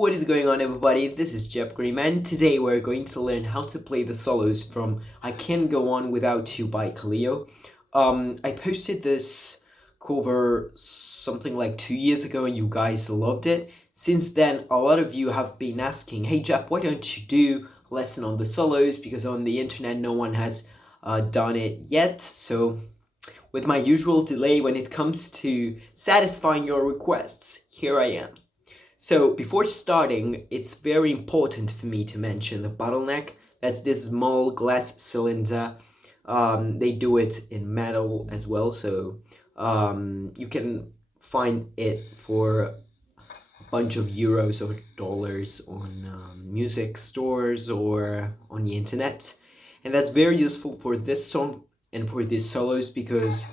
What is going on, everybody? This is Jepp, and today we're going to learn how to play the solos from I Can't Go On Without You by Kaleo. I posted this cover something like 2 years ago and you guys loved it. Since then, a lot of you have been asking, hey Jepp, why don't you do a lesson on the solos? Because on the internet no one has done it yet. So with my usual delay when it comes to satisfying your requests, here I am. So before starting, it's very important for me to mention the Bottleneck. That's this small glass cylinder. They do it in metal as well, so you can find it for a bunch of euros or dollars on music stores or on the internet. And that's very useful for this song and for these solos because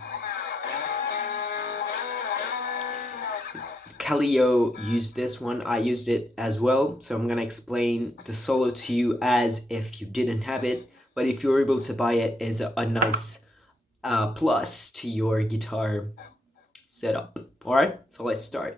Kaleo used this one, I used it as well, so I'm gonna explain the solo to you as if you didn't have it, but if you're able to buy it, is a nice plus to your guitar setup. Alright, so let's start.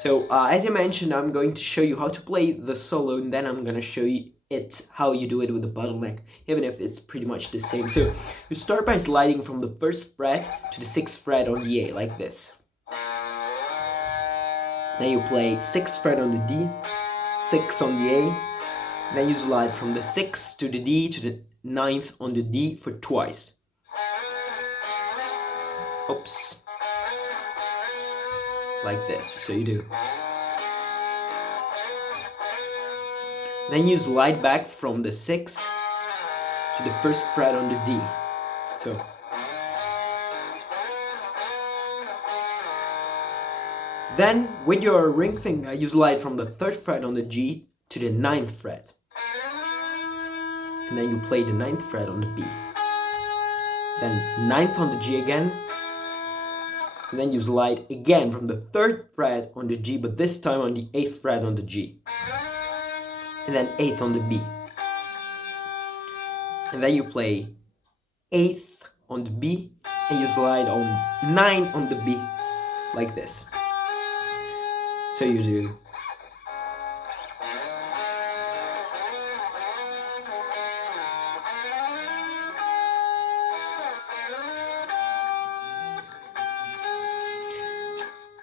So as I mentioned, I'm going to show you how to play the solo, and then I'm going to show you how you do it with the bottleneck, even if it's pretty much the same. So you start by sliding from the 1st fret to the 6th fret on the A, like this. Then you play 6th fret on the D, 6 on the A, then you slide from the 6th to the D to the 9th on the D for twice. Oops. Like this, so you do. Then you slide back from the 6th to the 1st fret on the D. So. Then, with your ring finger, you slide from the 3rd fret on the G to the 9th fret. And then you play the 9th fret on the B. Then 9th on the G again. And then you slide again from the 3rd fret on the G, but this time on the 8th fret on the G. And then 8th on the B. And then you play 8th on the B, and you slide on 9 on the B, like this. So you do.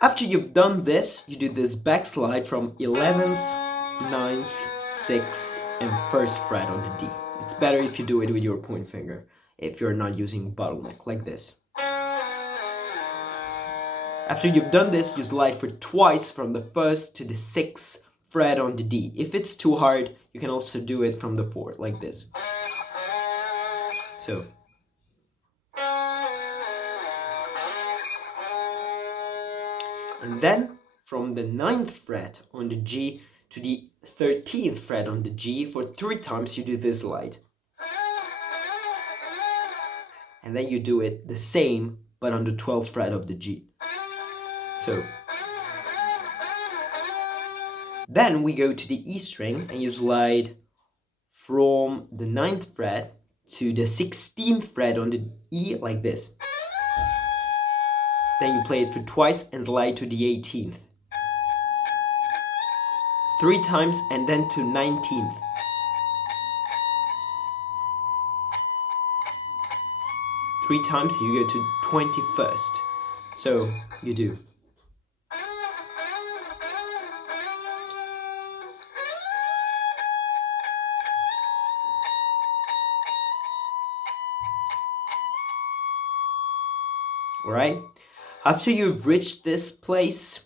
After you've done this, you do this backslide from 11th, 9th, 6th, and 1st fret on the D. It's better if you do it with your point finger, if you're not using bottleneck, like this. After you've done this, you slide for twice from the 1st to the 6th fret on the D. If it's too hard, you can also do it from the 4th, like this. So. And then from the 9th fret on the G to the 13th fret on the G, for 3 times you do this slide. And then you do it the same, but on the 12th fret of the G. So. Then we go to the E string and you slide from the 9th fret to the 16th fret on the E, like this. Then you play it for twice and slide to the 18th. 3 times and then to 19th. Three times you go to 21st. So you do. Alright? After you've reached this place,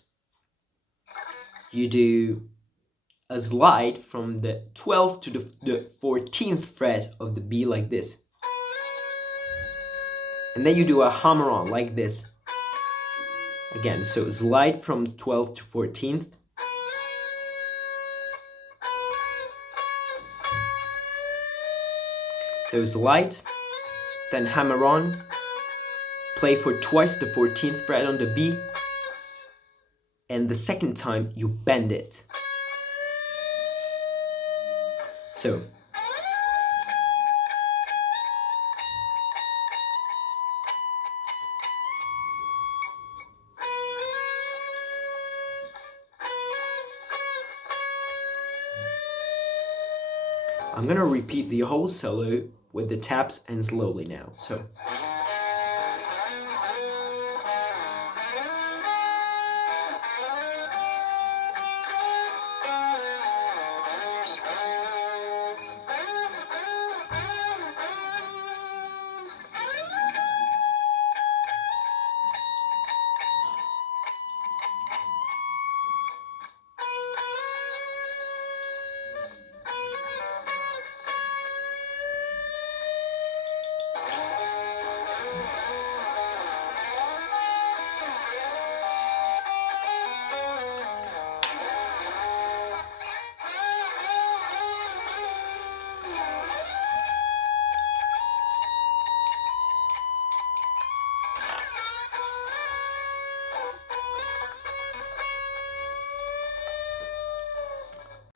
you do a slide from the 12th to the 14th fret of the B, like this. And then you do a hammer-on, like this. Again, so slide from 12th to 14th. So slide, then hammer on, play for twice the 14th fret on the B, and the second time you bend it. So I'm gonna repeat the whole solo with the taps and slowly now.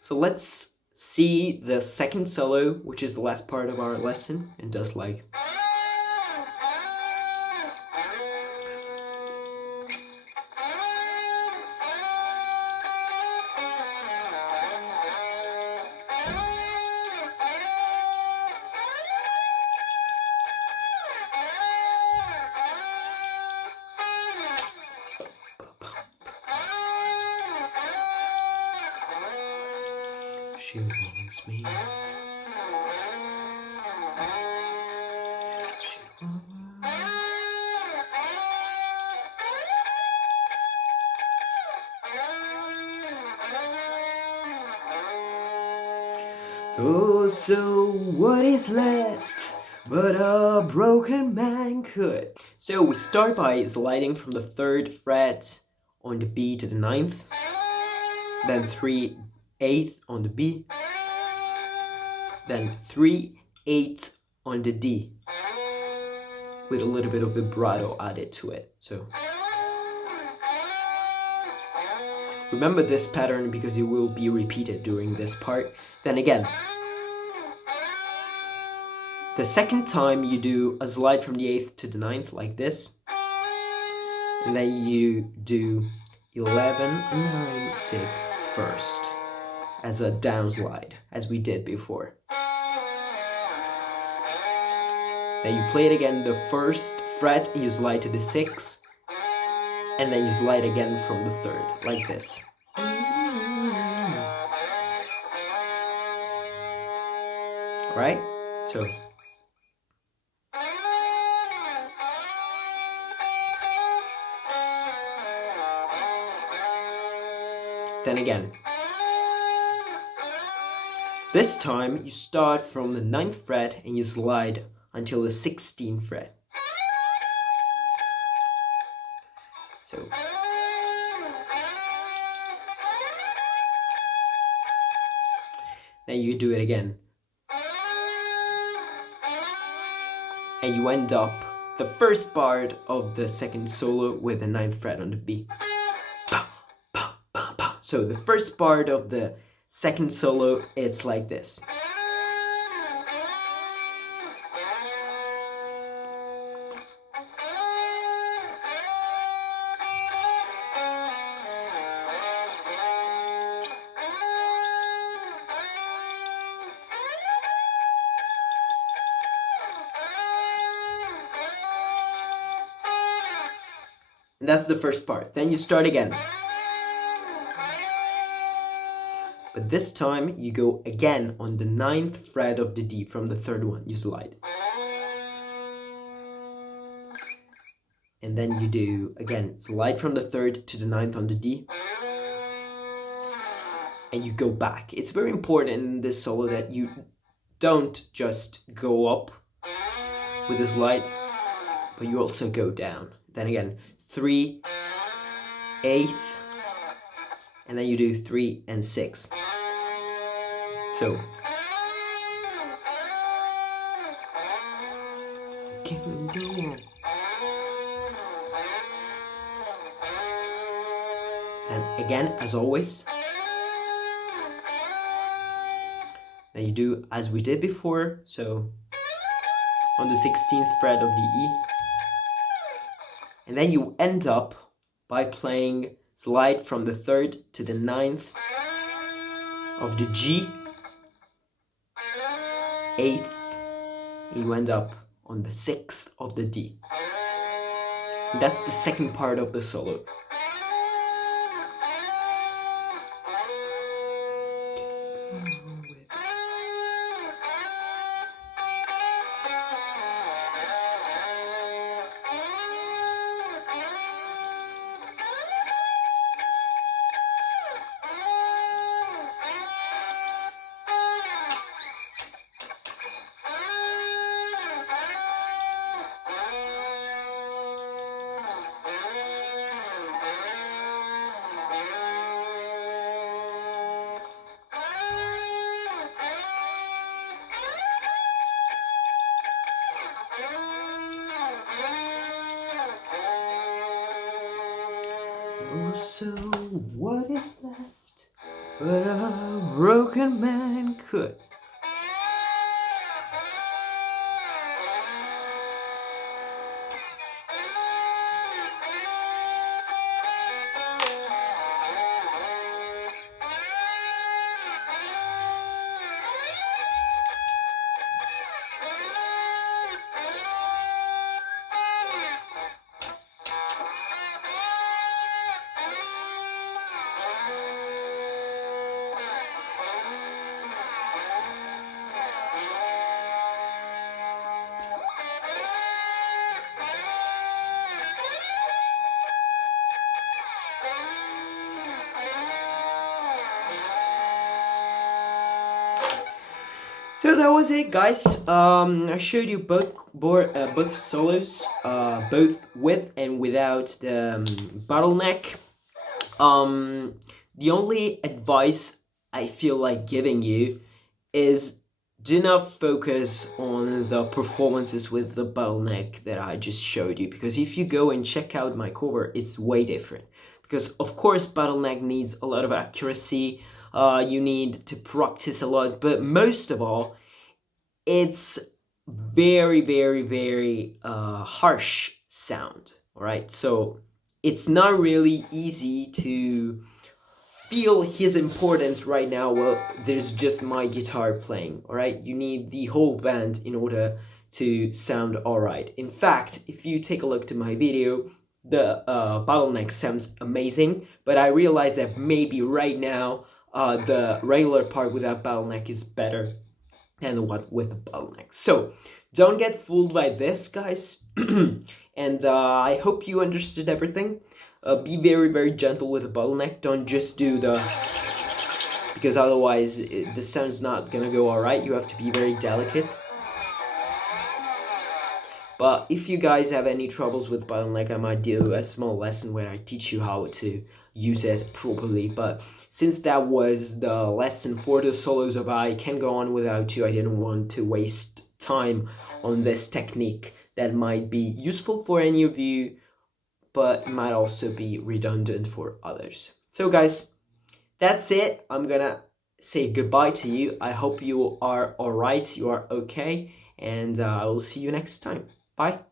So let's see the second solo, which is the last part of our lesson, and does like. She wants me. She wants... So what is left but a broken man could? So we start by sliding from the 3rd fret on the B to the 9th, then 3/8 on the B, then 3/8 on the D, with a little bit of vibrato added to it. So remember this pattern because it will be repeated during this part. Then again, the second time you do a slide from the 8th to the 9th like this, and then you do 11, 9, 6 first as a down slide, as we did before. Then you play it again the 1st fret and you slide to the 6th, and then you slide again from the 3rd, like this. Right? So then again, this time you start from the 9th fret and you slide until the 16th fret. So then you do it again, and you end up the first part of the second solo with the 9th fret on the B. So the first part of the second solo, it's like this. And that's the first part. Then you start again. But this time you go again on the 9th fret of the D from the 3rd one, you slide. And then you do, again, slide from the 3rd to the 9th on the D. And you go back. It's very important in this solo that you don't just go up with a slide, but you also go down. Then again, 3/8, and then you do 3 and 6. So can go on. And again, as always, now you do as we did before, so on the 16th fret of the E, and then you end up by playing slide from the 3rd to the 9th of the G, 8th, and you end up on the 6th of the D. And that's the second part of the solo. Oh, so what is left but a broken man could? So that was it, guys. I showed you both solos, both with and without the bottleneck. The only advice I feel like giving you is do not focus on the performances with the bottleneck that I just showed you, because if you go and check out my cover, it's way different. Because of course bottleneck needs a lot of accuracy, you need to practice a lot, but most of all, it's very, very, very harsh sound, all right? So it's not really easy to feel his importance right now. Well, there's just my guitar playing, all right? You need the whole band in order to sound all right. In fact, if you take a look to my video, the bottleneck sounds amazing, but I realize that maybe right now the regular part without bottleneck is better than what with the bottleneck. So don't get fooled by this, guys. And I hope you understood everything. Be very, very gentle with the bottleneck. Don't just do the, because otherwise the sound's not gonna go all right. You have to be very delicate. But if you guys have any troubles with bottleneck, I might do a small lesson where I teach you how to use it properly. But since that was the lesson for the solos of I Can Go On Without You, I didn't want to waste time on this technique that might be useful for any of you, but it might also be redundant for others. So guys, that's it. I'm gonna say goodbye to you. I hope you are all right, you are okay, and I will see you next time. Bye.